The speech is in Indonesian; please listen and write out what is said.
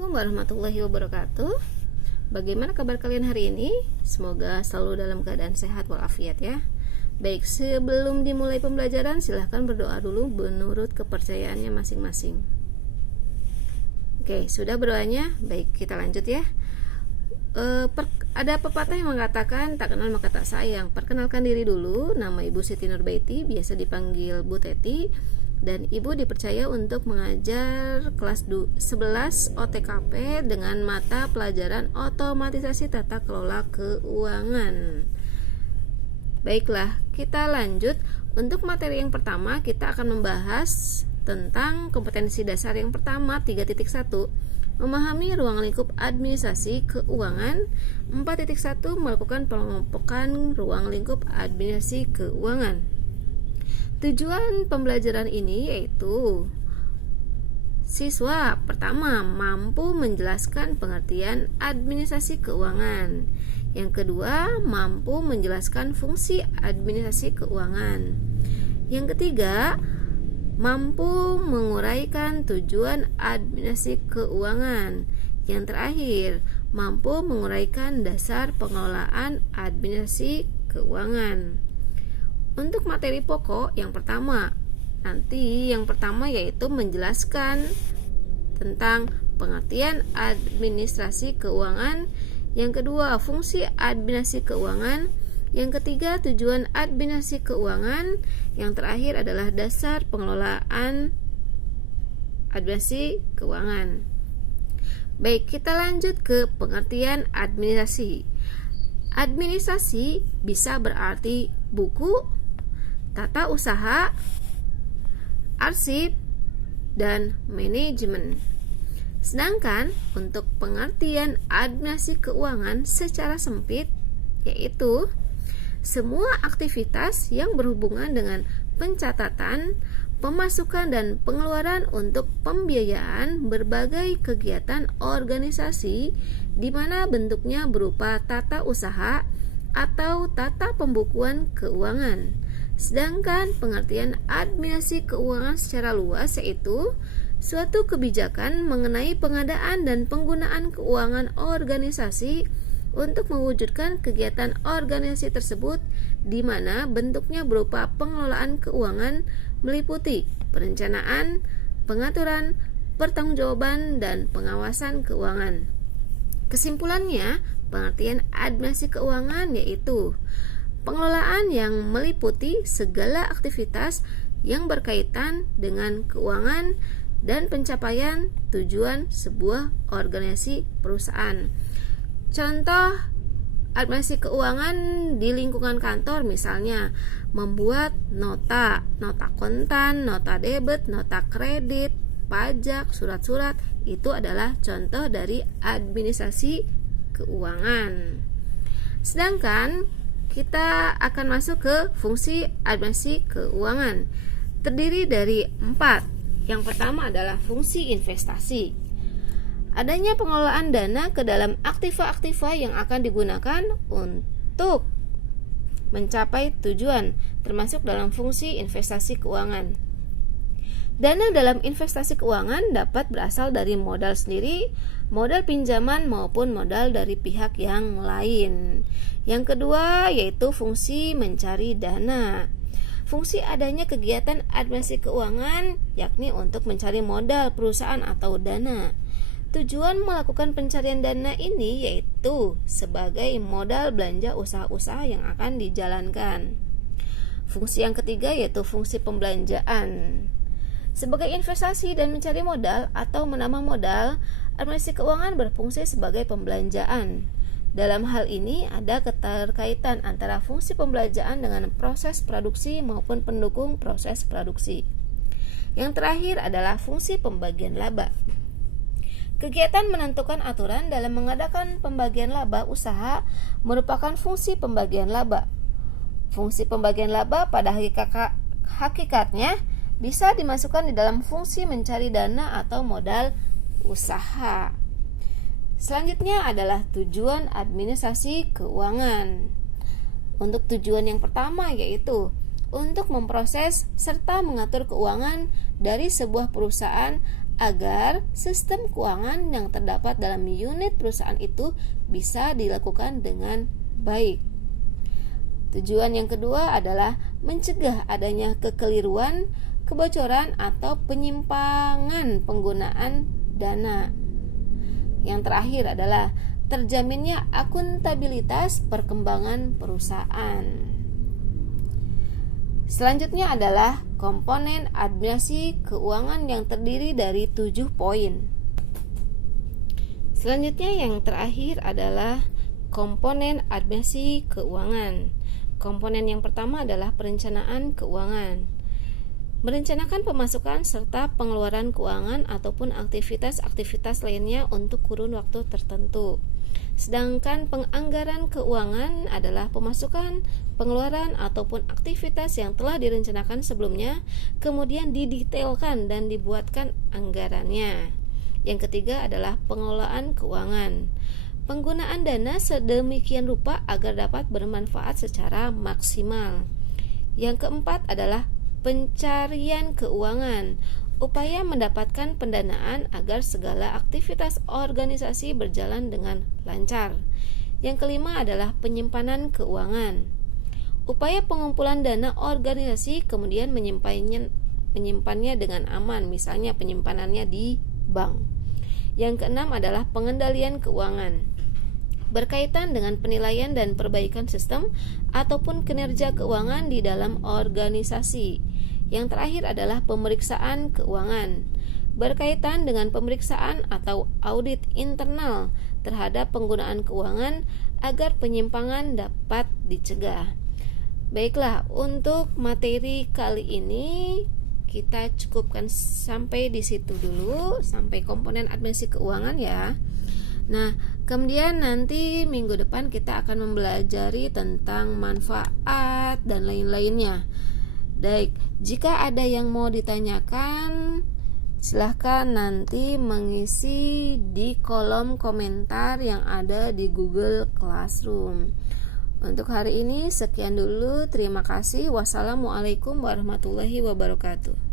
Assalamualaikum warahmatullahi wabarakatuh. Bagaimana kabar kalian hari ini? Semoga selalu dalam keadaan sehat walafiat ya. Baik, sebelum dimulai pembelajaran silahkan berdoa dulu menurut kepercayaannya masing-masing. Oke, sudah berdoanya? Baik, kita lanjut ya. Ada pepatah yang mengatakan tak kenal maka tak sayang. Perkenalkan diri dulu, nama Ibu Siti Nurbaiti, biasa dipanggil Bu Teti. Dan Ibu dipercaya untuk mengajar kelas 11 OTKP dengan mata pelajaran otomatisasi tata kelola keuangan. Baiklah, kita lanjut. Untuk materi yang pertama, kita akan membahas tentang kompetensi dasar yang pertama 3.1, memahami ruang lingkup administrasi keuangan. 4.1, melakukan pengelompokan ruang lingkup administrasi keuangan. Tujuan pembelajaran ini yaitu siswa pertama mampu menjelaskan pengertian administrasi keuangan. Yang kedua, mampu menjelaskan fungsi administrasi keuangan. Yang ketiga, mampu menguraikan tujuan administrasi keuangan. Yang terakhir, mampu menguraikan dasar pengelolaan administrasi keuangan. Untuk materi pokok yang pertama yaitu menjelaskan tentang pengertian administrasi keuangan. Yang kedua, fungsi administrasi keuangan. Yang ketiga, tujuan administrasi keuangan. Yang terakhir adalah dasar pengelolaan administrasi keuangan. Baik, kita lanjut ke pengertian administrasi. Administrasi bisa berarti buku, tata usaha, arsip, dan manajemen. Sedangkan untuk pengertian administrasi keuangan secara sempit yaitu semua aktivitas yang berhubungan dengan pencatatan, pemasukan dan pengeluaran untuk pembiayaan berbagai kegiatan organisasi di mana bentuknya berupa tata usaha atau tata pembukuan keuangan. Sedangkan pengertian administrasi keuangan secara luas yaitu suatu kebijakan mengenai pengadaan dan penggunaan keuangan organisasi untuk mewujudkan kegiatan organisasi tersebut di mana bentuknya berupa pengelolaan keuangan meliputi perencanaan, pengaturan, pertanggungjawaban, dan pengawasan keuangan. Kesimpulannya, pengertian administrasi keuangan yaitu pengelolaan yang meliputi segala aktivitas yang berkaitan dengan keuangan dan pencapaian tujuan sebuah organisasi perusahaan. Contoh administrasi keuangan di lingkungan kantor misalnya membuat nota kontan, nota debit, nota kredit, pajak, surat-surat, itu adalah contoh dari administrasi keuangan. Sedangkan kita akan masuk ke fungsi administrasi keuangan. Terdiri dari 4. Yang pertama adalah fungsi investasi. Adanya pengelolaan dana ke dalam aktiva-aktiva yang akan digunakan untuk mencapai tujuan, termasuk dalam fungsi investasi keuangan. Dana dalam investasi keuangan dapat berasal dari modal sendiri, modal pinjaman maupun modal dari pihak yang lain. Yang kedua yaitu fungsi mencari dana. Fungsi adanya kegiatan administrasi keuangan yakni untuk mencari modal perusahaan atau dana. Tujuan melakukan pencarian dana ini yaitu sebagai modal belanja usaha-usaha yang akan dijalankan. Fungsi yang ketiga yaitu fungsi pembelanjaan. Sebagai investasi dan mencari modal atau menambah modal, administrasi keuangan berfungsi sebagai pembelanjaan. Dalam hal ini ada keterkaitan antara fungsi pembelanjaan dengan proses produksi maupun pendukung proses produksi. Yang terakhir adalah fungsi pembagian laba. Kegiatan menentukan aturan dalam mengadakan pembagian laba usaha merupakan fungsi pembagian laba. Fungsi pembagian laba pada hakikatnya bisa dimasukkan di dalam fungsi mencari dana atau modal usaha. Selanjutnya adalah tujuan administrasi keuangan. Untuk tujuan yang pertama yaitu untuk memproses serta mengatur keuangan dari sebuah perusahaan agar sistem keuangan yang terdapat dalam unit perusahaan itu bisa dilakukan dengan baik. Tujuan yang kedua adalah mencegah adanya kekeliruan, kebocoran, atau penyimpangan penggunaan dana. Yang terakhir adalah terjaminnya akuntabilitas perkembangan perusahaan. Selanjutnya adalah komponen administrasi keuangan yang terdiri dari 7 poin. Selanjutnya yang terakhir adalah komponen administrasi keuangan. Komponen yang pertama adalah perencanaan keuangan. Merencanakan pemasukan serta pengeluaran keuangan ataupun aktivitas-aktivitas lainnya untuk kurun waktu tertentu. Sedangkan penganggaran keuangan adalah pemasukan, pengeluaran, ataupun aktivitas yang telah direncanakan sebelumnya, kemudian didetailkan dan dibuatkan anggarannya. Yang ketiga adalah pengelolaan keuangan. Penggunaan dana sedemikian rupa agar dapat bermanfaat secara maksimal. Yang keempat adalah pencarian keuangan. Upaya mendapatkan pendanaan agar segala aktivitas organisasi berjalan dengan lancar. Yang kelima adalah penyimpanan keuangan. Upaya pengumpulan dana organisasi kemudian menyimpannya dengan aman, misalnya penyimpanannya di bank. Yang keenam adalah pengendalian keuangan. Berkaitan dengan penilaian dan perbaikan sistem ataupun kinerja keuangan di dalam organisasi. Yang terakhir adalah pemeriksaan keuangan, berkaitan dengan pemeriksaan atau audit internal terhadap penggunaan keuangan agar penyimpangan dapat dicegah. Baiklah, untuk materi kali ini kita cukupkan sampai di situ dulu, sampai komponen administrasi keuangan ya. Nah, kemudian nanti minggu depan kita akan mempelajari tentang manfaat dan lain-lainnya. Baik, jika ada yang mau ditanyakan, silahkan nanti mengisi di kolom komentar yang ada di Google Classroom. Untuk hari ini sekian dulu, terima kasih. Wassalamualaikum warahmatullahi wabarakatuh.